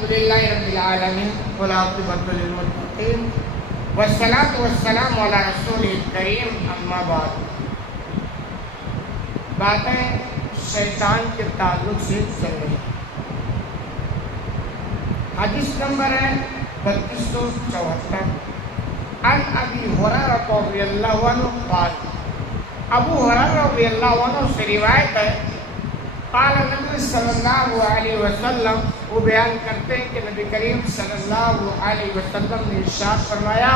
الحمدللہ رب العالمین والعاقبۃ للمتقین والصلاۃ والسلام علی رسول الکریم اما بعد. باتیں شیطان کے تعلق سے چل رہی ہیں. حدیث نمبر ہے 3274. عن ابی ہریرہ رضی اللہ عنہ قال, ابو ہریرہ رضی اللہ عنہ سے روایت ہے, قال نبی صلی اللہ علیہ وسلم, وہ بیان کرتے ہیں کہ نبی کریم صلی اللہ علیہ وسلم نے ارشاد فرمایا,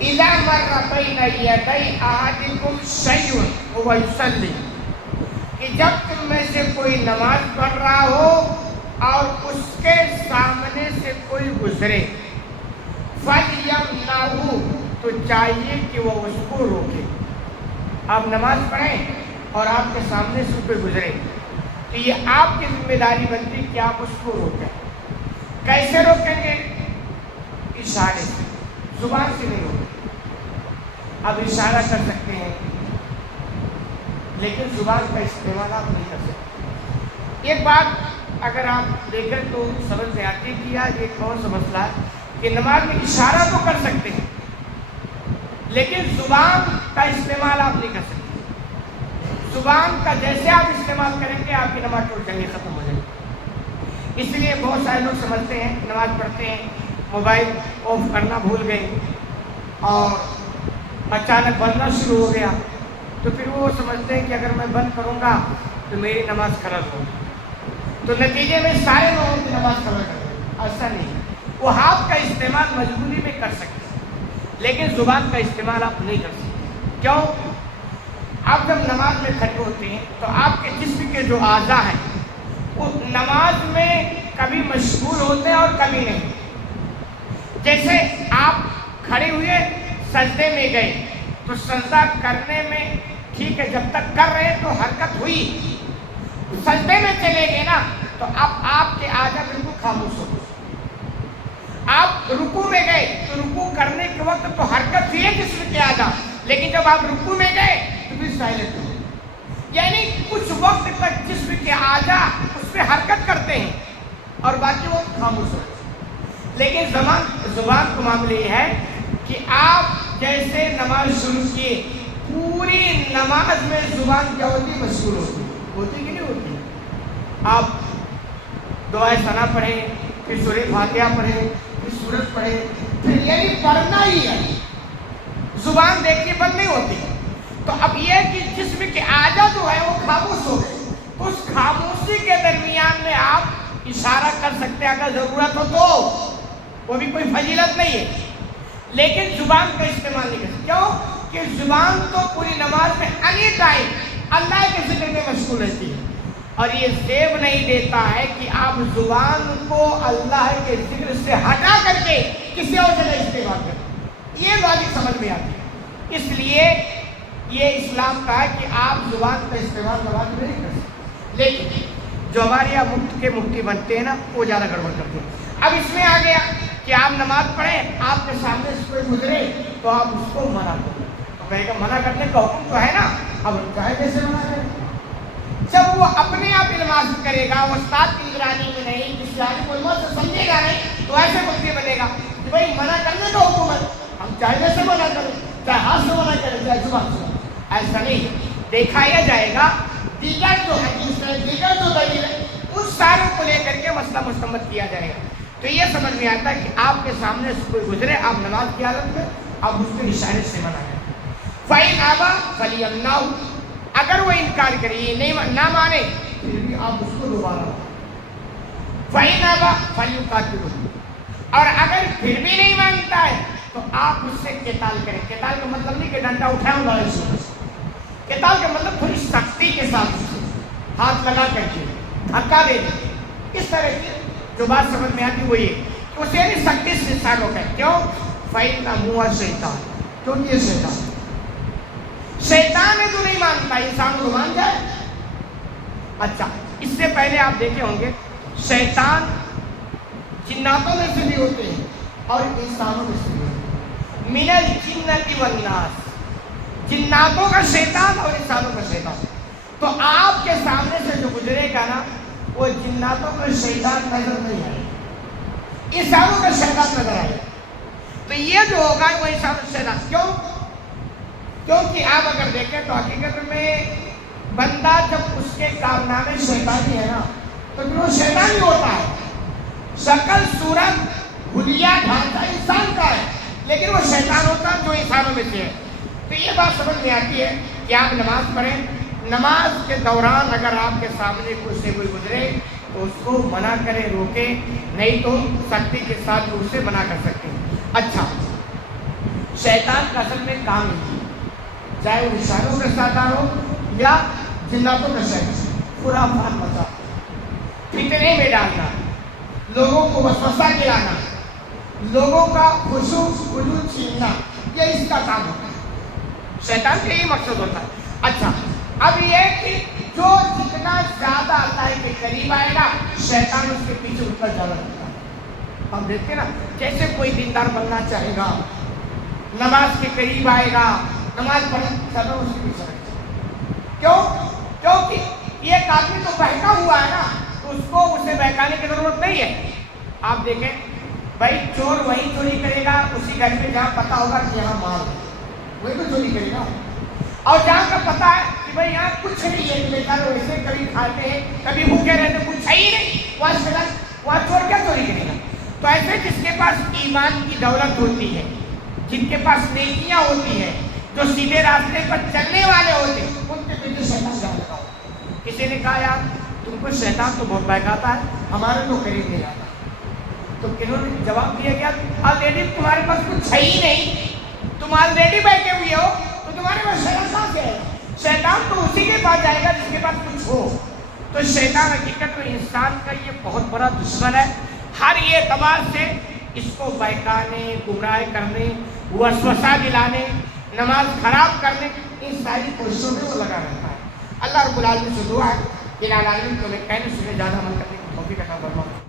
اذا مر بین یدی احدکم شیء وهو یصلی, کہ جب تم میں سے کوئی نماز پڑھ رہا ہو اور اس کے سامنے سے کوئی گزرے, فَلْيَمْنَعْهُ, تو چاہیے کہ وہ اس کو روکے. آپ نماز پڑھیں اور آپ کے سامنے سے کوئی گزرے تو یہ آپ کی ذمہ داری بنتی کہ آپ اس کو روکیں. کیسے روکیں گے؟ اشارے سے, زبان سے نہیں روکیں. آپ اشارہ کر سکتے ہیں لیکن زبان کا استعمال آپ نہیں کر سکتے. ایک بات اگر آپ دیکھیں تو سمجھ میں آتی ہے کہ یار یہ کون سا مسئلہ ہے کہ نماز میں اشارہ تو کر سکتے ہیں لیکن زبان کا استعمال آپ نہیں کر سکتے. زبان کا جیسے آپ استعمال کریں گے آپ کی نماز ٹوٹ جائے گی, ختم ہو جائے گی. اس لیے بہت سارے لوگ سمجھتے ہیں نماز پڑھتے ہیں موبائل آف کرنا بھول گئے اور اچانک بجنا شروع ہو گیا تو پھر وہ سمجھتے ہیں کہ اگر میں بند کروں گا تو میری نماز خراب ہوگی, تو نتیجے میں سارے لوگوں کی نماز خراب کر دیں. ایسا نہیں, وہ ہاتھ کا استعمال مجبوری میں کر سکتے لیکن زبان کا استعمال آپ نہیں کر سکتے. کیوں؟ آپ جب نماز میں کھڑے ہوتے ہیں تو آپ کے جسم کے جو اعضاء ہیں وہ نماز میں کبھی مشغول ہوتے ہیں اور کبھی نہیں. جیسے آپ کھڑے ہوئے سجدے میں گئے تو سجدہ کرنے میں ٹھیک ہے, جب تک کر رہے تو حرکت ہوئی, سجدے میں چلے گئے نا تو اب آپ کے اعضاء بالکل خاموش ہو گئے. آپ رکوع میں گئے تو رکوع کرنے کے وقت تو حرکت ہوئی ہے جسم کے اعضاء, لیکن جب آپ رکوع میں گئے تو بھی سائلنٹ ہو گئے. یعنی کچھ وقت تک جسم کے اعضاء اس پہ حرکت کرتے ہیں اور باقی وقت خاموش ہوتے ہیں. لیکن زبان کا معاملہ یہ ہے کہ آپ جیسے نماز شروع کیے پوری نماز میں زبان کیا ہوتی ہے؟ مشغول ہوتی کہ نہیں ہوتی؟ آپ دعائے ثنا پڑھیں, پھر سورہ فاتحہ پڑھیں, پھر سورت پڑھیں, پھر یعنی پڑھنا ہی ہے. زبان دیکھیے بند نہیں ہوتی. تو اب یہ کہ جسم کے اعضاء جو ہے وہ خاموش ہو گئے, اس خاموشی کے درمیان میں آپ اشارہ کر سکتے ہیں اگر ضرورت ہو تو, وہ بھی کوئی فضیلت نہیں ہے. لیکن زبان کا استعمال نہیں کر سکتے. کیوں کہ زبان تو پوری نماز میں اینی ٹائم اللہ کے ذکر میں مشغول رہتی ہے اور یہ زیب نہیں دیتا ہے کہ آپ زبان کو اللہ کے ذکر سے ہٹا کر کے کسی اور جگہ استعمال کریں. یہ لاجک سمجھ میں آتی ہے. اس لیے یہ اسلام کا ہے کہ آپ زبان کا استعمال نماز میں نہیں کر سکتے. لیکن جو ہمارے یہاں مفتی بنتے ہیں نا وہ زیادہ گڑبڑ کرتے ہیں. اب اس میں آ گیا کہ آپ نماز پڑھیں, آپ کے سامنے سے کوئی گزرے تو آپ اس کو منع کریں. تو کہے گا منع کرنے کا حکم تو ہے نا, اب چاہے جیسے منع کریں. جب وہ اپنے آپ علم حاصل کرے گا, وہ استاد کی نگرانی میں نہیں, کسی عالم علماء سے سمجھے گا نہیں, تو ایسے مفتی بنے گا کہ بھائی منع کرنے کا حکم ہے, ہم چاہے جیسے منع کریں, چاہے ہاتھ سے منع کریں, چاہے زبان سے. ایسا نہیں, دیکھا جائے گا دیگر جو حدیث ہے, دیگر جو دلیل ہے, ان ساروں کو لے کر کے مسئلہ مستمت کیا جائے گا. تو یہ سمجھ میں آتا ہے کہ آپ کے سامنے سے کوئی گزرے, آپ نماز کی حالت میں آپ اس کے اشارے سے منع کریں. فَإِنْ أَبَى فَلْيَمْنَعْهُ, اگر وہ انکار کرے, یہ نہ مانے, پھر بھی آپ اس کو دوبارہ. فَإِنْ أَبَى فَلْيُقَاتِلْهُ, اور اگر پھر بھی نہیں مانتا ہے تو آپ اس سے قتال کریں. قتال کا مطلب نہیں کہ ڈنڈا اٹھائیں اور لڑائی شروع کریں. قتال کا مطلب تھوڑی سختی کے ساتھ ہاتھ لگا کر کے دھکا دے دیں. اس طرح کی جو بات سمجھ میں آتی وہ یہ کہ اسے یعنی سختی سے انسان ہوتا ہے. کیوں؟ فَإِنَّهُ شَيْطَانٌ, کیونکہ یہ شیطان ہے جو نہیں مانتا, انسان کو مان جائے. اچھا, اس سے پہلے آپ دیکھے ہوں گے شیطان جناتوں میں سے بھی ہوتے ہیں اور انسانوں میں سے بھی ہوتے ہیں. من الجنۃ والناس, جناتوں کا شیطان اور انسانوں کا شیطان. تو آپ کے سامنے سے جو گزرے گا نا وہ جناتوں کا شیطان نظر نہیں آئے, عیسائیوں کا شیطان نظر آئے گا. تو یہ جو ہوگا وہ عیسائیوں کا شیطان. کیوں؟ کیونکہ آپ اگر دیکھیں تو حقیقت میں بندہ جب اس کے کارنامے شیطانی ہے نا تو پھر وہ شیطان ہی ہوتا ہے. شکل صورت حلیہ ڈھانچہ انسان کا ہے لیکن وہ شیطان ہوتا ہے جو انسانوں میں سے ہے. تو یہ بات سمجھ میں آتی ہے کہ آپ نماز پڑھیں. نماز کے دوران اگر آپ کے سامنے کوئی گزرے تو اس کو منع کریں, روکیں, نہیں تو سختی کے ساتھ بھی اسے منع کر سکتے ہیں. اچھا, شیطان کا اصل میں کام ہی چاہے وہ انسانوں کا شیطان ہو یا جناتوں کا شیطان, خرافات مچا, فتنے میں ڈالنا, لوگوں کو وسوسہ دلانا, لوگوں کا خشوع خضوع چھیننا, یہ اس کا کام ہوتا ہے. شیطان کا یہی مقصد ہوتا ہے. اچھا, اب یہ کہ جو جتنا زیادہ اللہ کے قریب آئے گا شیطان اس کے پیچھے اتنا زیادہ رہتا ہے. ہم دیکھتے ہیں نا کیسے کوئی دیندار بننا چاہے گا, نماز کے قریب آئے گا, نماز پڑھنے چلو اس کے پیچھے رہتا ہے. کیوں؟ کیونکہ یہ آدمی تو بہکا ہوا ہے نا, تو اس کو اسے بہکانے کی ضرورت نہیں ہے. آپ دیکھیں بھائی چور وہی چوری کرے گا اسی گھر میں جہاں پتا ہوگا کہ یہاں مال ہے, وہی تو چوری کرے گا. اور جہاں کا پتا ہے کہ بھائی یہاں کچھ نہیں ہے, بیچارے ویسے کبھی کھاتے ہیں کبھی بھوکے رہتے, کچھ ہے ہی نہیں, وہاں چور کیا چوری کرے گا. تو ایسے جس کے پاس ایمان کی دولت ہوتی ہے, جن کے پاس نیکیاں ہوتی ہیں, جو سیدھے راستے پر چلنے والے ہوتے ہیں, ان کے پیچھے شیطان جا لگا ہوتا. کسی نے کہا یار تم کو شیطان تو بہت بہکاتا ہے, ہمارے تو قریب نہیں آتا. تو کنہوں نے جواب دیا گیا آلریڈی تمہارے پاس کچھ ہے ہی نہیں, تم آلریڈی بیٹھے ہوئے ہو, تو تمہارے پاس شیطان کہاں سے ہے؟ شیطان تو اسی کے پاس جائے گا جس کے پاس کچھ ہو. تو شیطان حقیقت میں انسان کا یہ بہت بڑا دشمن ہے. ہر یہ اعتبار سے اس کو بہکانے, گمراہ کرنے, وسوسہ دلانے, نماز خراب کرنے, ان ساری کوششوں میں وہ لگا رہتا ہے. اللہ رب العالمین سے دعا ہے کہ العالمین کو میں کہنے سنے زیادہ عمل کرنے کی توفیق عطا فرمائے.